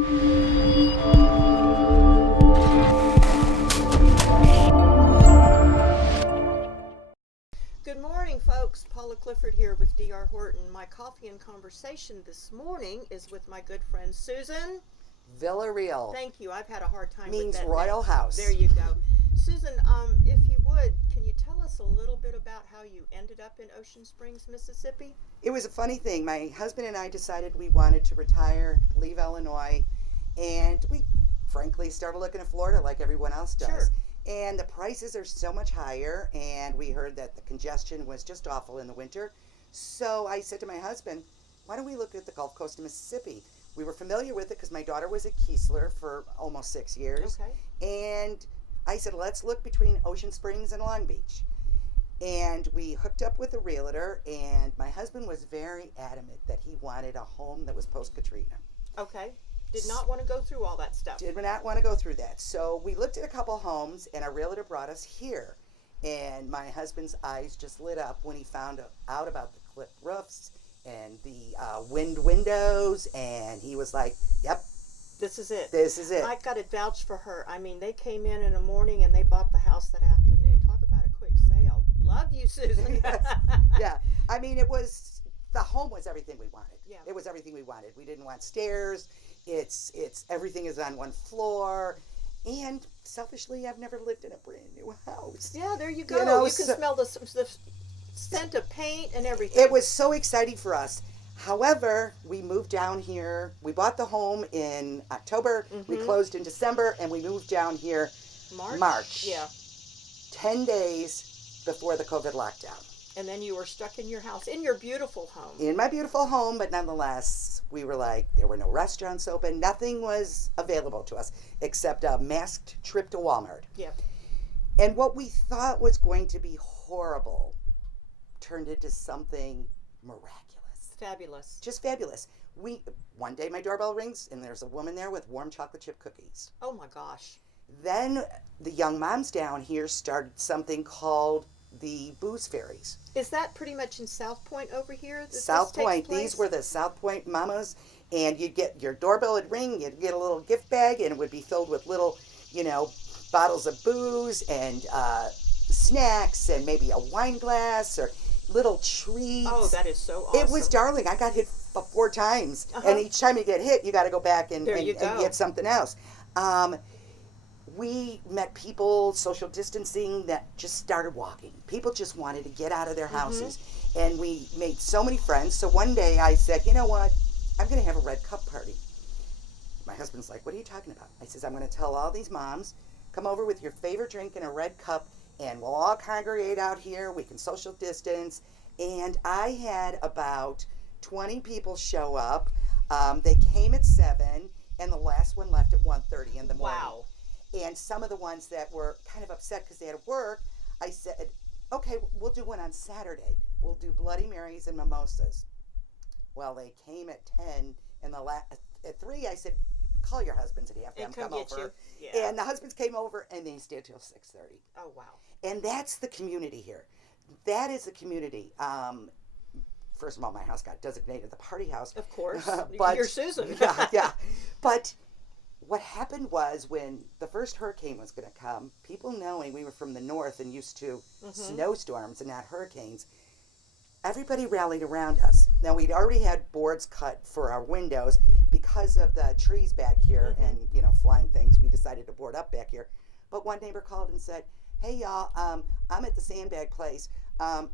Good morning, folks. Paula Clifford here with D.R. Horton. My coffee and conversation this morning is with my good friend Susan. Villarreal. Thank you. I've had a hard time Means with that Royal name. House. There you go. Susan, if you would, can you tell us a little bit about how you ended up in Ocean Springs, Mississippi? It was a funny thing. My husband and I decided we wanted to retire, leave Illinois, and we frankly started looking at Florida like everyone else does. Sure. And the prices are so much higher, and we heard that the congestion was just awful in the winter. So I said to my husband, why don't we look at the Gulf Coast of Mississippi? We were familiar with it because my daughter was at Keesler for almost 6 years. Okay. And I said, let's look between Ocean Springs and Long Beach. And we hooked up with a realtor, and my husband was very adamant that he wanted a home that was post-Katrina. Okay. Did not want to go through all that stuff. Did not want to go through that. So we looked at a couple homes, and our realtor brought us here. And my husband's eyes just lit up when he found out about the clip roofs and the wind windows, and he was like, yep, This is it. this is it. I got it vouched for her. I mean, they came in the morning and they bought the house that afternoon. Talk about a quick sale. Love you, Susan. Yes. Yeah. I mean, the home was everything we wanted. Yeah. It was everything we wanted. We didn't want stairs. It's everything is on one floor. And selfishly, I've never lived in a brand new house. Yeah, there you go. You know, You can smell the scent of paint and everything. It was so exciting for us. However, we moved down here. We bought the home in October. We closed in December, and we moved down here March. Yeah. 10 days before the COVID lockdown. And then you were stuck in your house, in your beautiful home. In my beautiful home, but nonetheless, we were like, there were no restaurants open. Nothing was available to us except a masked trip to Walmart. Yeah. And what we thought was going to be horrible turned into something miraculous. Fabulous. Just fabulous. One day my doorbell rings and there's a woman there with warm chocolate chip cookies. Oh my gosh. Then the young moms down here started something called the Booze Fairies. Is that pretty much in South Point over here? South Point. These were the South Point mamas, and you'd get your doorbell would ring, you'd get a little gift bag, and it would be filled with little, bottles of booze and snacks and maybe a wine glass or little treats. Oh, that is so awesome. It was darling. I got hit 4 times, and each time you get hit, you got to go back and get something else. We met people, social distancing, that just started walking. People just wanted to get out of their houses. And we made so many friends. So one day I said, you know what? I'm going to have a red cup party. My husband's like, what are you talking about? I says, I'm going to tell all these moms, come over with your favorite drink and a red cup, and we'll all congregate out here. We can social distance. And I had about 20 people show up. They came at 7, and the last one left at 1:30 in the morning. Wow. And some of the ones that were kind of upset because they had to work, I said, okay, we'll do one on Saturday. We'll do Bloody Marys and mimosas. Well, they came at 10, and at 3, I said, call your husbands and have them come over. Yeah. And the husbands came over, and they stayed till 6:30. Oh, wow. And that's the community here. That is the community. First of all, my house got designated the party house. Of course. But, you're Susan. yeah. But what happened was when the first hurricane was going to come, people knowing we were from the north and used to snowstorms and not hurricanes, everybody rallied around us. Now, we'd already had boards cut for our windows because of the trees back here and, flying things. We decided to board up back here. But one neighbor called and said, hey, y'all, I'm at the sandbag place. How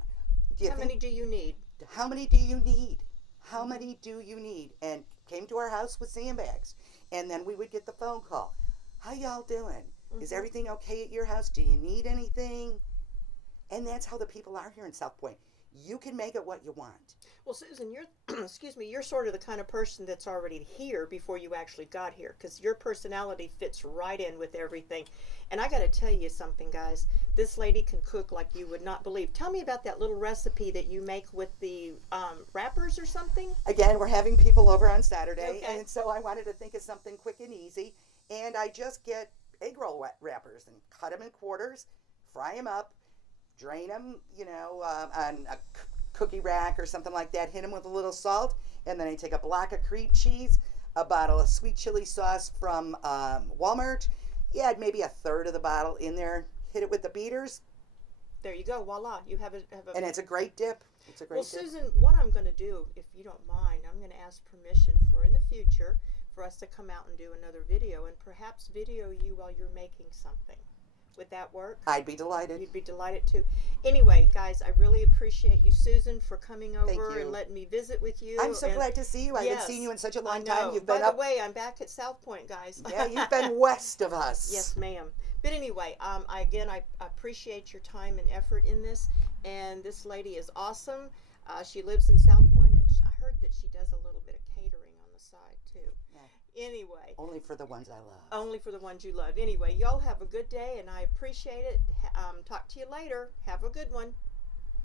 many do you need? How many do you need? How many do you need? And came to our house with sandbags. And then we would get the phone call. How y'all doing? Is everything okay at your house? Do you need anything? And that's how the people are here in South Point. You can make it what you want. Well, Susan, you're, you're sort of the kind of person that's already here before you actually got here, because your personality fits right in with everything. And I got to tell you something, guys. This lady can cook like you would not believe. Tell me about that little recipe that you make with the wrappers or something. Again, we're having people over on Saturday, Okay. and so I wanted to think of something quick and easy. And I just get egg roll wrappers and cut them in quarters, fry them up, drain them, on a cookie rack or something like that, hit them with a little salt, and then I take a block of cream cheese, a bottle of sweet chili sauce from Walmart. You add maybe a third of the bottle in there. Hit it with the beaters, There you go. Voila. You have a and it's a great dip. It's a great Well, dip. Susan, what I'm going to do, if you don't mind, I'm going to ask permission for in the future for us to come out and do another video and perhaps video you while you're making something. Would that work? I'd be delighted. You'd be delighted to. Anyway, guys, I really appreciate you, Susan, for coming over you. and letting me visit with you. I'm so and glad to see you. I haven't yes, seen you in such a I long know. time. You've By been the up. way, I'm back at South Point, guys. Yeah, you've been west of us. Yes, ma'am. But anyway, I appreciate your time and effort in this. And this lady is awesome. She lives in South Point, and I heard that she does a little bit of catering on the side too. Yeah. Anyway, Only for the ones I love. only for the ones you love. Anyway, y'all have a good day, and I appreciate it. Talk to you later. Have a good one.